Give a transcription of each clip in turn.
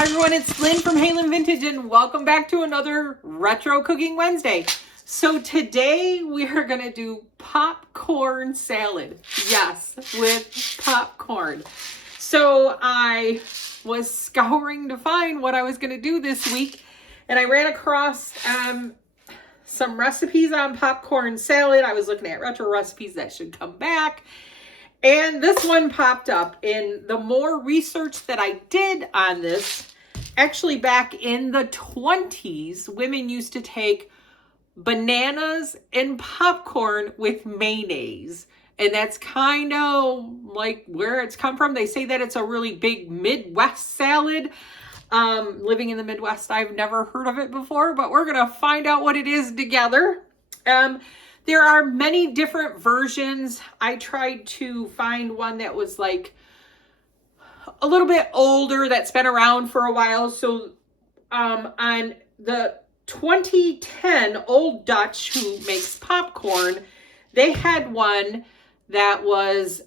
Hi everyone, it's Lynn from Halynn Vintage and welcome back to another Retro Cooking Wednesday. So today we are going to do popcorn salad. Yes, with popcorn. So I was scouring to find what I was going to do this week and I ran across some recipes on popcorn salad. I was looking at retro recipes that should come back. And this one popped up, and the more research that I did on this, actually back in the 20s, women used to take bananas and popcorn with mayonnaise. And that's kind of like where it's come from. They say that it's a really big Midwest salad. Living in the Midwest, I've never heard of it before, but we're going to find out what it is together. There are many different versions. I tried to find one that was like a little bit older, that's been around for a while. So on the 2010 Old Dutch, who makes popcorn, they had one that was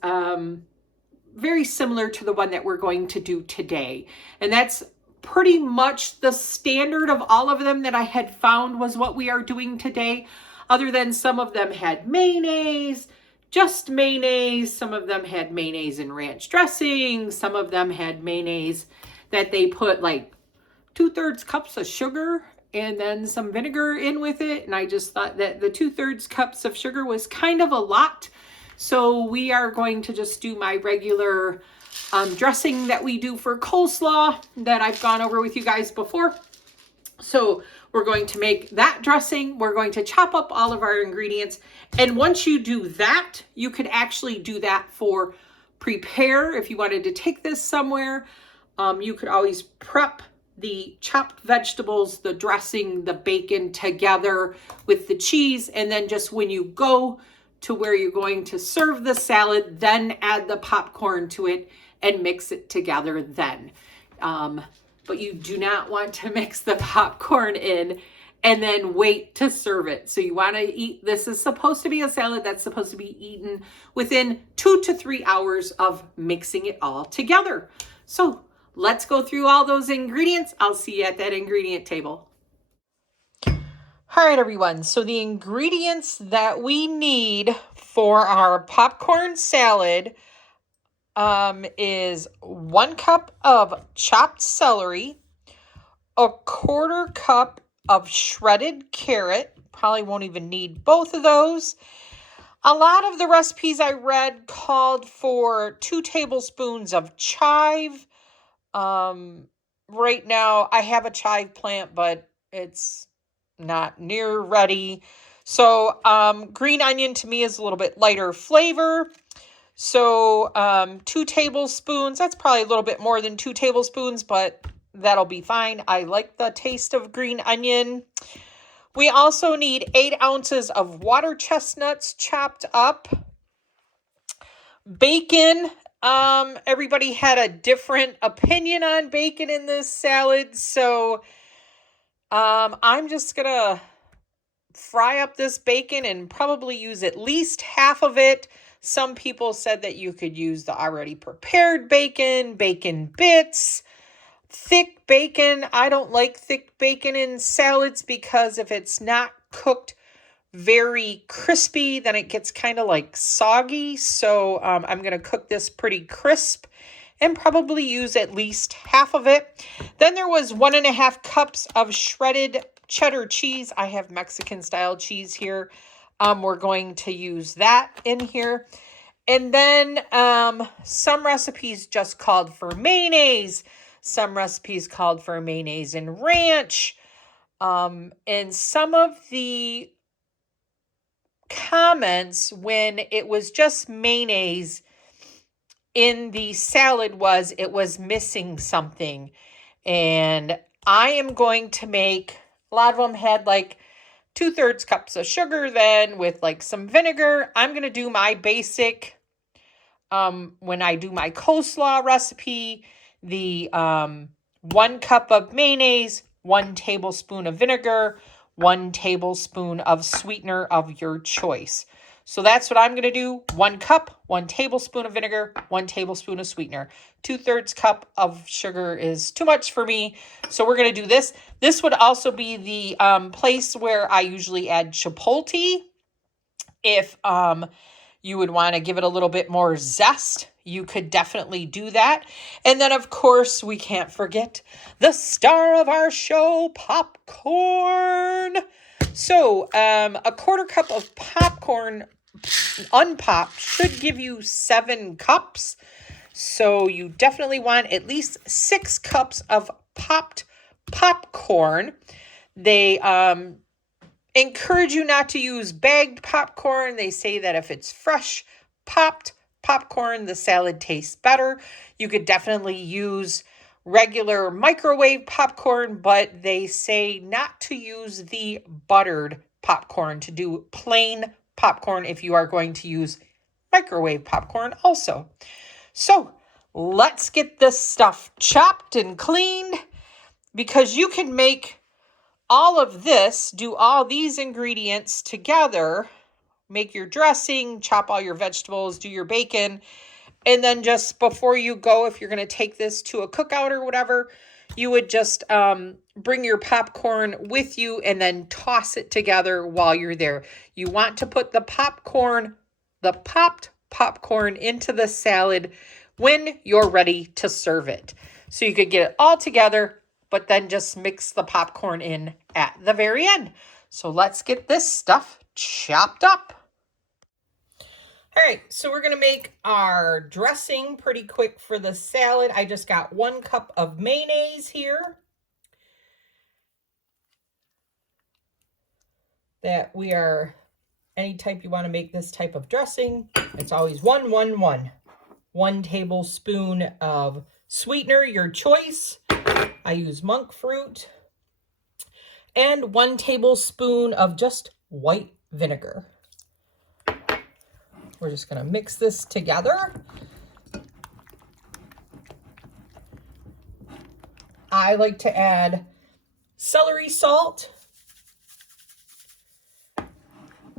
very similar to the one that we're going to do today. And that's pretty much the standard of all of them that I had found was what we are doing today. Other than some of them had mayonnaise, just mayonnaise. Some of them had mayonnaise and ranch dressing. Some of them had mayonnaise that they put like 2/3 cups of sugar and then some vinegar in with it. And I just thought that the 2/3 cups of sugar was kind of a lot. So we are going to just do my regular dressing that we do for coleslaw that I've gone over with you guys before. So we're going to make that dressing. We're going to chop up all of our ingredients. And once you do that, you could actually do that for prepare. If you wanted to take this somewhere, you could always prep the chopped vegetables, the dressing, the bacon together with the cheese. And then just when you go to where you're going to serve the salad, then add the popcorn to it and mix it together then. But you do not want to mix the popcorn in and then wait to serve it. So you want to eat, this is supposed to be a salad that's supposed to be eaten within 2 to 3 hours of mixing it all together. So let's go through all those ingredients. I'll see you at that ingredient table. All right, everyone. So the ingredients that we need for our popcorn salad is 1 cup of chopped celery, 1/4 cup of shredded carrot. Probably won't even need both of those. A lot of the recipes I read called for 2 tablespoons of chive. Right now I have a chive plant, but it's not near ready. So green onion to me is a little bit lighter flavor. So 2 tablespoons, that's probably a little bit more than 2 tablespoons, but that'll be fine. I like the taste of green onion. We also need 8 ounces of water chestnuts chopped up. Bacon. Everybody had a different opinion on bacon in this salad. So I'm just going to fry up this bacon and probably use at least half of it. Some people said that you could use the already prepared bacon, bacon bits, thick bacon. I don't like thick bacon in salads because if it's not cooked very crispy, then it gets kind of like soggy. So I'm going to cook this pretty crisp and probably use at least half of it. Then there was 1.5 cups of shredded cheddar cheese. I have Mexican style cheese here. We're going to use that in here. And then some recipes just called for mayonnaise. Some recipes called for mayonnaise and ranch. And some of the comments when it was just mayonnaise in the salad was it was missing something. And I am going to make, a lot of them had like 2/3 cups of sugar then with like some vinegar. I'm going to do my basic, when I do my coleslaw recipe, the 1 cup of mayonnaise, 1 tablespoon of vinegar, 1 tablespoon of sweetener of your choice. So that's what I'm going to do. 1 cup, 1 tablespoon of vinegar, 1 tablespoon of sweetener. 2/3 cup of sugar is too much for me. So we're going to do this. This would also be the place where I usually add chipotle. If you would want to give it a little bit more zest, you could definitely do that. And then, of course, we can't forget the star of our show, popcorn. So a 1/4 cup of popcorn unpopped should give you 7 cups. So you definitely want at least 6 cups of popped popcorn. They encourage you not to use bagged popcorn. They say that if it's fresh popped popcorn, the salad tastes better. You could definitely use regular microwave popcorn, but they say not to use the buttered popcorn, to do plain popcorn if you are going to use microwave popcorn also. So let's get this stuff chopped and cleaned, because you can make all of this, do all these ingredients together, make your dressing, chop all your vegetables, do your bacon, and then just before you go, if you're going to take this to a cookout or whatever, you would just bring your popcorn with you and then toss it together while you're there. You want to put the popped popcorn into the salad when you're ready to serve it. So you could get it all together, but then just mix the popcorn in at the very end. So let's get this stuff chopped up. All right, so we're going to make our dressing pretty quick for the salad. I just got 1 cup of mayonnaise here. That we are, any type you want to make this type of dressing, it's always 1, 1, 1. 1 tablespoon of sweetener, your choice. I use monk fruit. And 1 tablespoon of just white vinegar. We're just going to mix this together. I like to add celery salt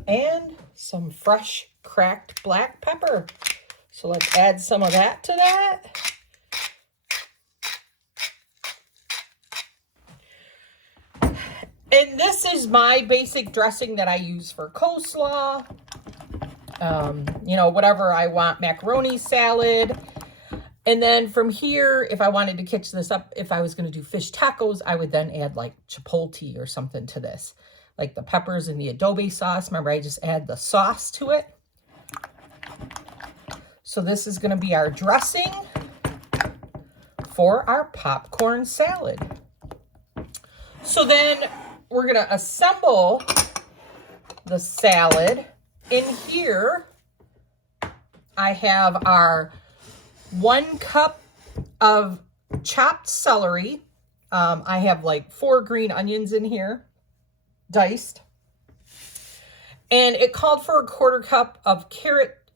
and some fresh cracked black pepper. So let's add some of that to that. And this is my basic dressing that I use for coleslaw. You know, whatever I want, macaroni salad. And then from here, if I wanted to catch this up, if I was going to do fish tacos, I would then add like chipotle or something to this. Like the peppers and the adobe sauce. Remember, I just add the sauce to it. So this is going to be our dressing for our popcorn salad. So then we're going to assemble the salad. In here, I have our 1 cup of chopped celery. I have like 4 green onions in here, diced. And it called for a 1/4 cup of carrot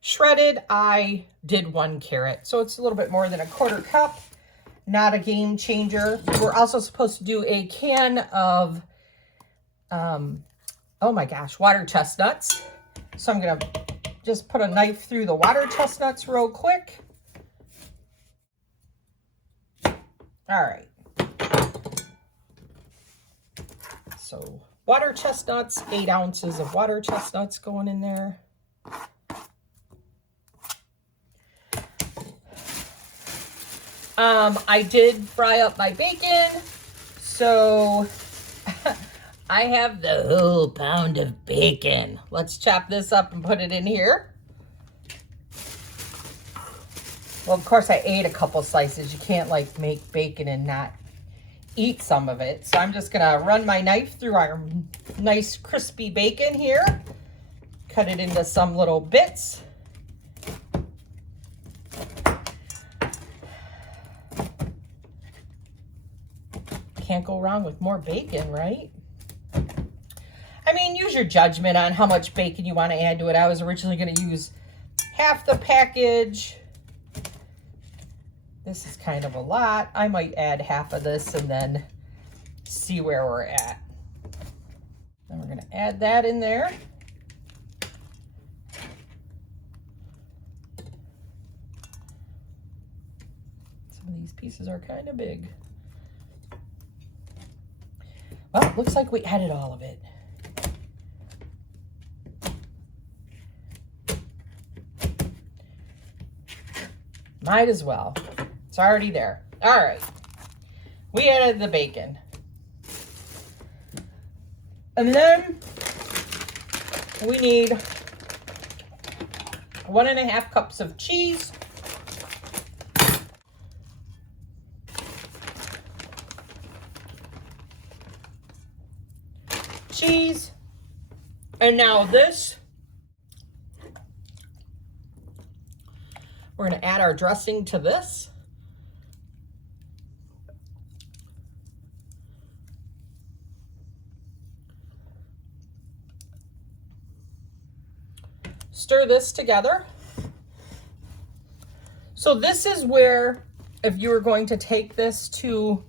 shredded. I did 1 carrot, so it's a little bit more than a 1/4 cup. Not a game changer. We're also supposed to do a can of, oh my gosh, water chestnuts. So I'm going to just put a knife through the water chestnuts real quick. All right. So water chestnuts, 8 ounces of water chestnuts going in there. I did fry up my bacon, so I have the whole pound of bacon. Let's chop this up and put it in here. Well, of course, I ate a couple slices. You can't like make bacon and not eat some of it. So I'm just gonna run my knife through our nice crispy bacon here. Cut it into some little bits. Can't go wrong with more bacon, right? I mean, use your judgment on how much bacon you want to add to it. I was originally going to use half the package. This is kind of a lot. I might add half of this and then see where we're at. And we're going to add that in there. Some of these pieces are kind of big. Well, it looks like we added all of it. Might as well. It's already there. All right. We added the bacon. And then we need 1.5 cups of cheese. Cheese. And now this. We're going to add our dressing to this. Stir this together. So this is where, if you were going to take this to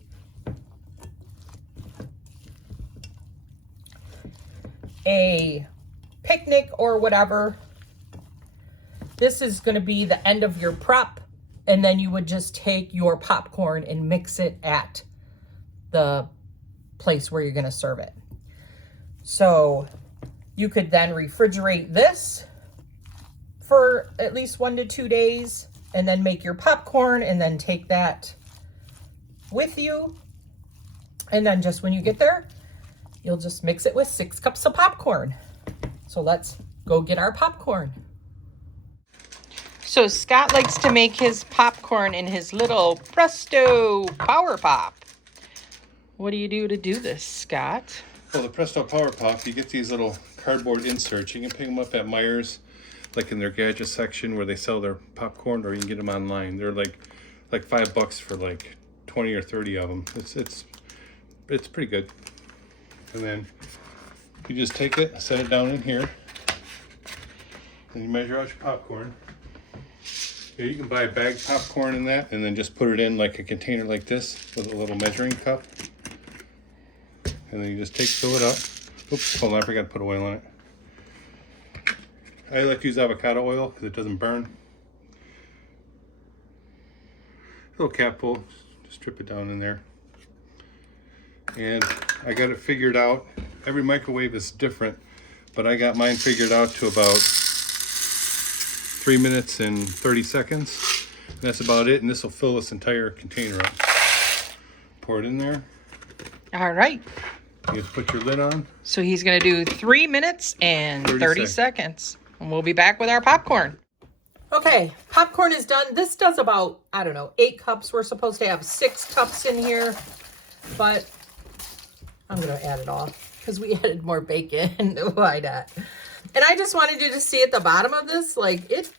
a picnic or whatever, this is going to be the end of your prep, and then you would just take your popcorn and mix it at the place where you're going to serve it. So you could then refrigerate this for at least 1 to 2 days, and then make your popcorn and then take that with you. And then just when you get there, you'll just mix it with 6 cups of popcorn. So let's go get our popcorn. So Scott likes to make his popcorn in his little Presto Power Pop. What do you do to do this, Scott? Well, the Presto Power Pop, you get these little cardboard inserts. You can pick them up at Meijer's, like in their gadget section where they sell their popcorn, or you can get them online. They're like $5 for like 20 or 30 of them. It's pretty good. And then you just take it, set it down in here, and you measure out your popcorn. Here, you can buy a bagged popcorn in that, and then just put it in like a container like this with a little measuring cup. And then you just fill it up. Oops, hold on, I forgot to put oil on it. I like to use avocado oil because it doesn't burn. A little cap full, just drip it down in there. And I got it figured out. Every microwave is different, but I got mine figured out to about 3 minutes and 30 seconds. And that's about it, and this will fill this entire container up. Pour it in there. All right. You just put your lid on. So he's going to do 3 minutes and 30 seconds. And we'll be back with our popcorn. Okay, popcorn is done. This does about, 8 cups. We're supposed to have 6 cups in here, but I'm going to add it all because we added more bacon. Why not? And I just wanted you to see at the bottom of this, like, it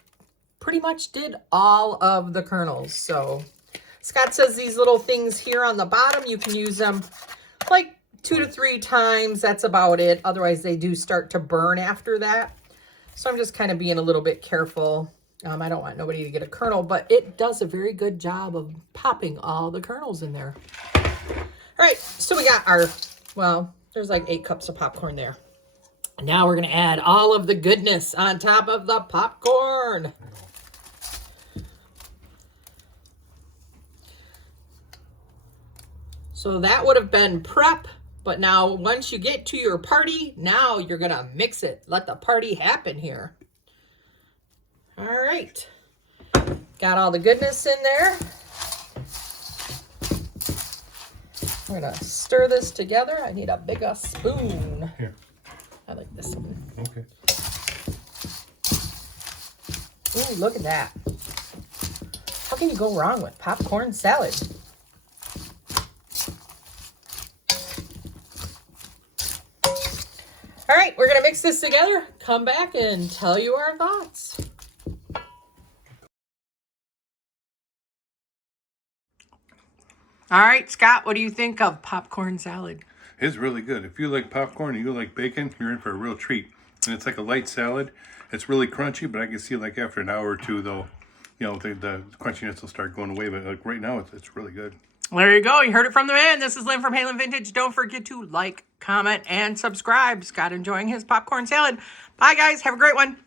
pretty much did all of the kernels. So Scott says these little things here on the bottom, you can use them like 2 to 3 times. That's about it. Otherwise, they do start to burn after that. So I'm just kind of being a little bit careful. I don't want nobody to get a kernel, but it does a very good job of popping all the kernels in there. All right, so we got our, well, there's like 8 cups of popcorn there. Now we're going to add all of the goodness on top of the popcorn. So that would have been prep, but now once you get to your party, now you're going to mix it. Let the party happen here. All right. Got all the goodness in there. We're going to stir this together. I need a bigger spoon. Here. I like this one. Okay. Ooh, look at that. How can you go wrong with popcorn salad? All right, we're gonna mix this together, come back and tell you our thoughts. All right, Scott, what do you think of popcorn salad? It's really good. If you like popcorn and you like bacon, you're in for a real treat. And it's like a light salad. It's really crunchy, but I can see like after an hour or two, though, the crunchiness will start going away. But like right now, it's really good. There you go. You heard it from the man. This is Lynn from Halynn Vintage. Don't forget to like, comment, and subscribe. Scott enjoying his popcorn salad. Bye, guys. Have a great one.